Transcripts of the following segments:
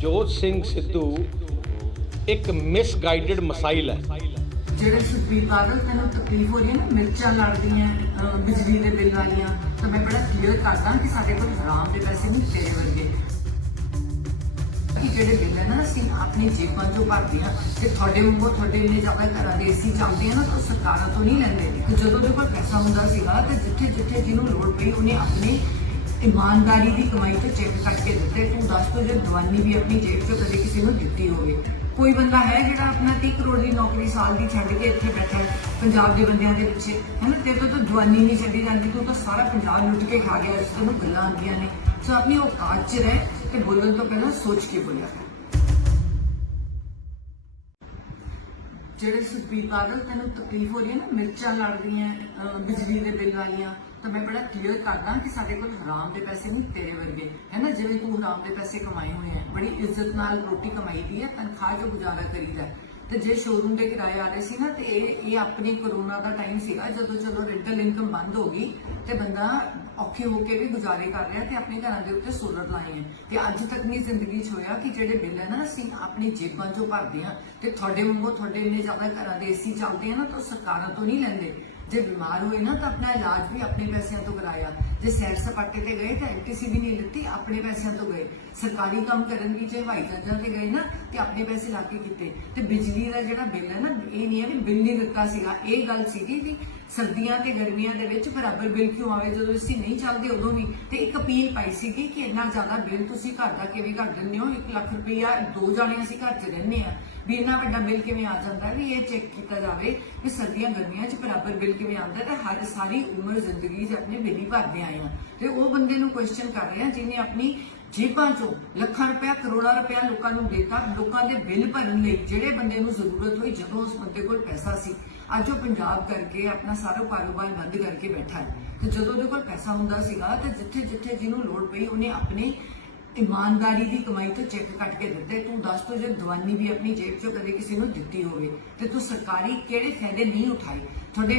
ਨਵਜੋਤ ਸਿੰਘ ਸਿੱਧੂ ਇੱਕ ਮਿਸਗਾਈਡਡ ਮਸਾਈਲ ਹੈ। ਜਿਹੜੇ ਸੁਖਬੀਰ ਬਾਦਲ ਤੈਨੂੰ ਤਕਲੀਫ ਹੋ ਰਹੀ ਹੈ ਨਾ, ਮਿਰਚਾਂ ਲੜਦੀਆਂ ਬਿਜਲੀ ਦੇ ਬਿੱਲ ਵਾਲੀਆਂ, ਤਾਂ ਮੈਂ ਬੜਾ ਕਲੀਅਰ ਕਰਦਾ ਕਿ ਸਾਡੇ ਕੋਲ ਹਰਾਮ ਦੇ ਪੈਸੇ ਨਹੀਂ ਤੇਰੇ ਵਰਗੇ। ਕਿ ਜਿਹੜੇ ਬਿੱਲ ਹੈ ਨਾ ਅਸੀਂ ਆਪਣੀ ਜੇਬਾਂ ਚੋਂ ਭਰਦੇ ਹਾਂ, ਤੇ ਤੁਹਾਡੇ ਵਾਂਗੂ ਤੁਹਾਡੇ ਇੰਨੇ ਜ਼ਿਆਦਾ ਘਰਾਂ ਦੇ ਏਸੀ ਚੱਲਦੇ ਆ ਨਾ, ਤਾਂ ਸਰਕਾਰਾਂ ਤੋਂ ਨਹੀਂ ਲੈਂਦੇ। ਕਿ ਜਦੋਂ ਉਹਦੇ ਕੋਲ ਪੈਸਾ ਹੁੰਦਾ ਸੀਗਾ ਤੇ ਜਿੱਥੇ ਜਿੱਥੇ ਜਿਹਨੂੰ ਲੋੜ ਪਈ ਉਹਨੇ ਆਪਣੀ ईमानदारी की कमाई तो चेक करके दिते। तू दस तो जो दवानी भी अपनी जेब चो कदे किसी को दिती होवे। कोई बंदा है जो अपना 30 करोड़ की नौकरी साल की छड्ड के इत्थे बैठा है पंजाब के बंदियां दे पिछे, है ना। तेरे तो दवानी नहीं छड्डी जाती, तू तो सारा पंजाब लुट के खा गया। तेनों गल्लां आंदियां ने। सो अपनी औकात च रह ते बोलण तो पहला सोच के बोलिया कर। ਜਿਹੜੇ ਸੁਖਬੀਰ ਬਾਦਲ ਤੈਨੂੰ ਤਕਲੀਫ ਹੋ ਰਹੀ ਹੈ ਨਾ, ਮਿਰਚਾਂ ਲੜਦੀਆਂ ਬਿਜਲੀ ਦੇ ਬਿੱਲ ਵਾਲੀਆਂ, ਤਾਂ ਮੈਂ ਬੜਾ ਕਲੀਅਰ ਕਰਦਾ ਕਿ ਸਾਡੇ ਕੋਲ ਹਰਾਮ ਦੇ ਪੈਸੇ ਨਹੀਂ ਤੇਰੇ ਵਰਗੇ, ਹੈ ਨਾ। ਜਿਵੇਂ ਤੂੰ ਹਰਾਮ ਦੇ ਪੈਸੇ ਕਮਾਏ ਹੋਏ ਆ, ਬੜੀ ਇੱਜ਼ਤ ਨਾਲ ਰੋਟੀ ਕਮਾਈ ਦੀ ਹੈ, ਤਨਖਾਹ ਜੋ ਗੁਜ਼ਾਰਾ ਕਰੀਦਾ। ਤੇ ਜੇ ਸ਼ੋਰੂਮ ਦੇ ਕਿਰਾਏ ਆ ਰਹੇ ਸੀ ਨਾ, ਤੇ ਇਹ ਆਪਣੀ ਕਰੋਨਾ ਦਾ ਟਾਈਮ ਸੀਗਾ ਜਦੋਂ ਚਲੋ ਰੈਂਟਲ ਇਨਕਮ ਬੰਦ ਹੋ ਗਈ ਤੇ ਬੰਦਾ ਔਖੇ ਹੋ ਕੇ ਵੀ ਗੁਜ਼ਾਰੇ ਕਰ ਰਿਹਾ ਤੇ ਆਪਣੇ ਘਰਾਂ ਦੇ ਉੱਤੇ ਸੋਲਰ ਲਾਏ ਹੈ। ਤੇ ਅੱਜ ਤੱਕ ਨਹੀਂ ਜ਼ਿੰਦਗੀ 'ਚ ਹੋਇਆ ਕਿ ਜਿਹੜੇ ਬਿੱਲ ਹੈ ਨਾ ਅਸੀਂ ਆਪਣੀ ਜੇਬਾਂ 'ਚੋਂ ਭਰਦੇ ਹਾਂ, ਤੇ ਤੁਹਾਡੇ ਵਾਂਗੂ ਤੁਹਾਡੇ ਇੰਨੇ ਜ਼ਿਆਦਾ ਘਰਾਂ ਦੇ ਏਸੀ ਚੱਲਦੇ ਆ ਨਾ, ਤਾਂ ਸਰਕਾਰਾਂ ਤੋਂ ਨਹੀਂ ਲੈਂਦੇ। ਜੇ बीमार हुए ना तो अपना इलाज भी अपने पैसों तो कराया। जे सैर सपाटे ते गए तो एलटीसी भी नहीं लेती, अपने पैसों तो गए। सरकारी काम करन भी जे हवाई जहाज़ां ते गए ना तो अपने पैसे ला के कीते। ते बिजली का जिहड़ा बिल है ना, ये नहीं है कि बिल नहीं दिता सीगा, ये गल सीगी कि सर्दियां ते गर्मियां दे विच बराबर बिल क्यों आवे, जदों असीं नहीं चलदे उदों भी। ते एक अपील पाई सीगी कि इन्ना ज़्यादा बिल तुसीं घर दा किवें कर दिंदे हो। 1 लाख रुपया 2 जाणे असीं घर च रहिंदे आ, भी इन्ना वड्डा बिल किवें आ जांदा है। भी ये चेक कीता जावे कि सर्दियां गर्मियां च बराबर बिल किवें आंदा है। हर सारी उम्र जिंदगी च अपने बिल ही भरदे आए हैं। ते वो बंदे नूं क्वेश्चन कर रहे हैं जिन्हें अपनी जेबां चों ਲੱਖਾਂ रुपया करोड़ां रुपया लोगों को देता, लोगों के बिल भरन लई। जिहड़े बंदे नूं जरूरत हुई जदों उस बंदे कोल पैसा सी, अज वो पंजाब करके अपना सारा कारोबार बंद करके बैठा है। तो जदों उहदे कोल पैसा हुंदा सीगा ते जिथे जिथे जिन्हों लोड़ पई उन्हें अपनी ईमानदारी की कमाई तो चेक कट के दिते। तू दस तो जो दवानी भी अपनी जेब चो कदे किसी को दिती होवे, ते तू सरकारी किहड़े फायदे नहीं उठाए। थोड़े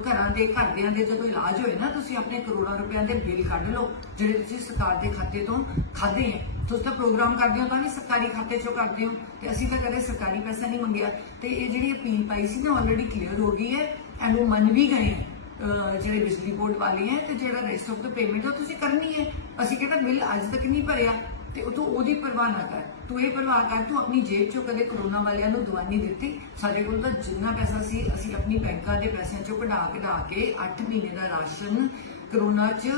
घरां दे घरदियां दे जदों इलाज होए ना, तुसीं अपने करोड़ां रुपया दे बिल कढ लो जिहड़े तुसीं सरकार दे खाते तो खादे हैं। तुसीं तां प्रोग्राम करदे हो तां भी सरकारी खाते चों करदे हो, ते असीं तां कदे सरकारी पैसा नहीं मंगिया। ते इह जिहड़ी अपील पाई सी ना ऑलरेडी क्लीयर हो गई है, एनू मन भी गए हैं ਜਿਹੜੇ ਬਿਜਲੀ ਬੋਰਡ ਵਾਲੇ ਹੈ। ਤੇ ਜਿਹੜਾ ਰੈਸਟ ਆਫ ਦ ਪੇਮੈਂਟ ਉਹ ਤੁਸੀਂ ਕਰਨੀ ਹੈ। ਅਸੀਂ ਕਹਿੰਦਾ ਬਿੱਲ ਅੱਜ ਤੱਕ ਨਹੀਂ ਭਰਿਆ, ਤੇ ਤੂੰ ਉਹਦੀ ਪਰਵਾਹ ਨਾ ਕਰ। ਤੂੰ ਇਹ ਪਰਵਾਹ ਕਰ, ਤੂੰ ਆਪਣੀ ਜੇਬ ਚੋਂ ਕਦੇ ਕਰੋਨਾ ਵਾਲਿਆਂ ਨੂੰ ਦਵਾਨੀ ਦਿੱਤੀ। ਸਾਡੇ ਕੋਲ ਤਾਂ ਜਿੰਨਾ ਪੈਸਾ ਸੀ ਅਸੀਂ ਆਪਣੀ ਬੈਂਕਾਂ ਦੇ ਪੈਸਿਆਂ ਚੋਂ ਕਢਾ ਕੇ 8 ਮਹੀਨੇ ਦਾ ਰਾਸ਼ਨ ਕਰੋਨਾ 'ਚ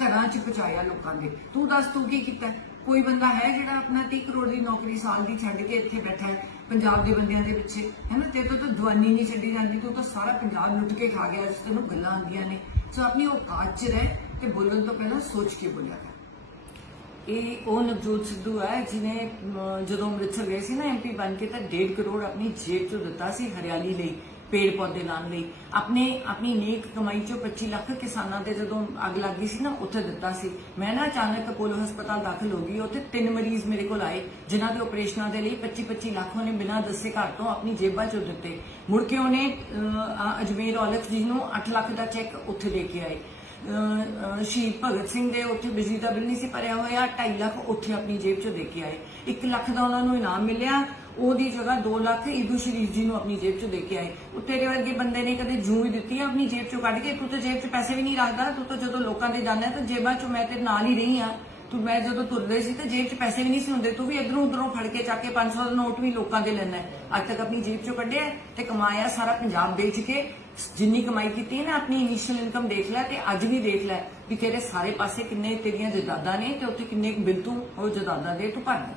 ਘਰਾਂ 'ਚ ਪਹੁੰਚਾਇਆ ਲੋਕਾਂ ਦੇ। ਤੂੰ ਦੱਸ ਤੂੰ ਕੀ ਕੀਤਾ? कोई बंदा है जो अपना 30 करोड़ की नौकरी साल की छड्ड के इत्थे बैठा है पंजाब के बंदियां दे पिछे, है ना। तेरे तो दवानी नहीं छड्डी जाती, तू तो सारा पंजाब लुट के खा गया। तेनों गल्लां आंदियां ने। सो अपनी औकात च रह ते बोलण तो पहला सोच के बोलिया कर। ये वो नवजोत सिद्धू है जिन्हें जो अमृतसर गए सी ना MP बन के, तो 1.5 करोड़ अपनी जेब चो दिता सी हरियाली लई, पेड़ पौधे लाने लई। अपनी नेक कमाई चो 25 लाख किसानों के जो अग लग गई सी ना, उत्थे दिता सी। मैं ना अचानक अपोलो हस्पताल दाखिल हो गई, उत्थे 3 मरीज मेरे को आए जिन्हों के ऑपरेशनों के लिए 25-25 लाख उन्हें बिना दसे घर तो अपनी जेबां चो दिते। मुड़ के उन्हें अजमेर औलख जी नूं 8 लाख का चैक उत्थे दे के आए। शहीद भगत सिंह दे उत्थे बिजली का बिल नहीं सी भरिया होया, 2.5 लाख उत्थे अपनी जेब चो दे के आए। 1 लाख का उन्होंने इनाम मिलिया, ਉਹਦੀ जगह 2 लाख ईदू शरीफ जी ਨੂੰ अपनी जेब चो दे के आए। ਉਹ ਤੇਰੇ ਵਰਗੇ ਬੰਦੇ ਨੇ ਕਦੇ ਜੂੰ ਹੀ ਦਿੱਤੀ ਆਪਣੀ ਜੇਬ ਚੋਂ ਕੱਢ ਕੇ। ਤੂੰ ਤਾਂ ਜੇਬ 'ਚ ਪੈਸੇ ਵੀ ਨਹੀਂ ਰੱਖਦਾ। ਤੂੰ ਤਾਂ ਜਦੋਂ ਲੋਕਾਂ ਦੇ ਜਾਂਦਾ ਤਾਂ ਜੇਬਾਂ 'ਚੋਂ, ਮੈਂ ਤੇਰੇ ਨਾਲ ਹੀ ਰਹੀ ਆ। ਤੂੰ ਮੈਂ ਜਦੋਂ ਤੁਰਦੇ ਸੀ ਤੇ ਜੇਬ 'ਚ ਪੈਸੇ ਵੀ ਨਹੀਂ ਸੀ ਹੁੰਦੇ। ਤੂੰ ਵੀ ਇਧਰੋਂ ਉਧਰੋਂ ਫੜ ਕੇ ਚੱਕ ਕੇ 500 ਦਾ ਨੋਟ ਵੀ ਲੋਕਾਂ ਦੇ ਲੈਣਾ। ਅੱਜ ਤੱਕ ਆਪਣੀ ਜੇਬ 'ਚੋਂ ਕੱਢਿਆ ਤੇ ਕਮਾਇਆ ਸਾਰਾ ਪੰਜਾਬ ਵੇਚ ਕੇ। ਜਿੰਨੀ ਕਮਾਈ ਕੀਤੀ ਨਾ, ਆਪਣੀ ਇਨੀਸ਼ੀਅਲ ਇਨਕਮ ਦੇਖ ਲੈ ਤੇ ਅੱਜ ਵੀ ਦੇਖ ਲੈ ਵੀ ਤੇਰੇ ਸਾਰੇ ਪਾਸੇ ਕਿੰਨੇ ਤੇਰੀਆਂ ਜਾਇਦਾਦਾਂ ਨੇ ਤੇ ਉੱਥੇ ਕਿੰਨੇ ਬਿੱਲ ਤੂੰ ਉਹ ਜਾਇਦਾਦਾਂ ਦੇ ਤੂੰ ਭਰਦਾ।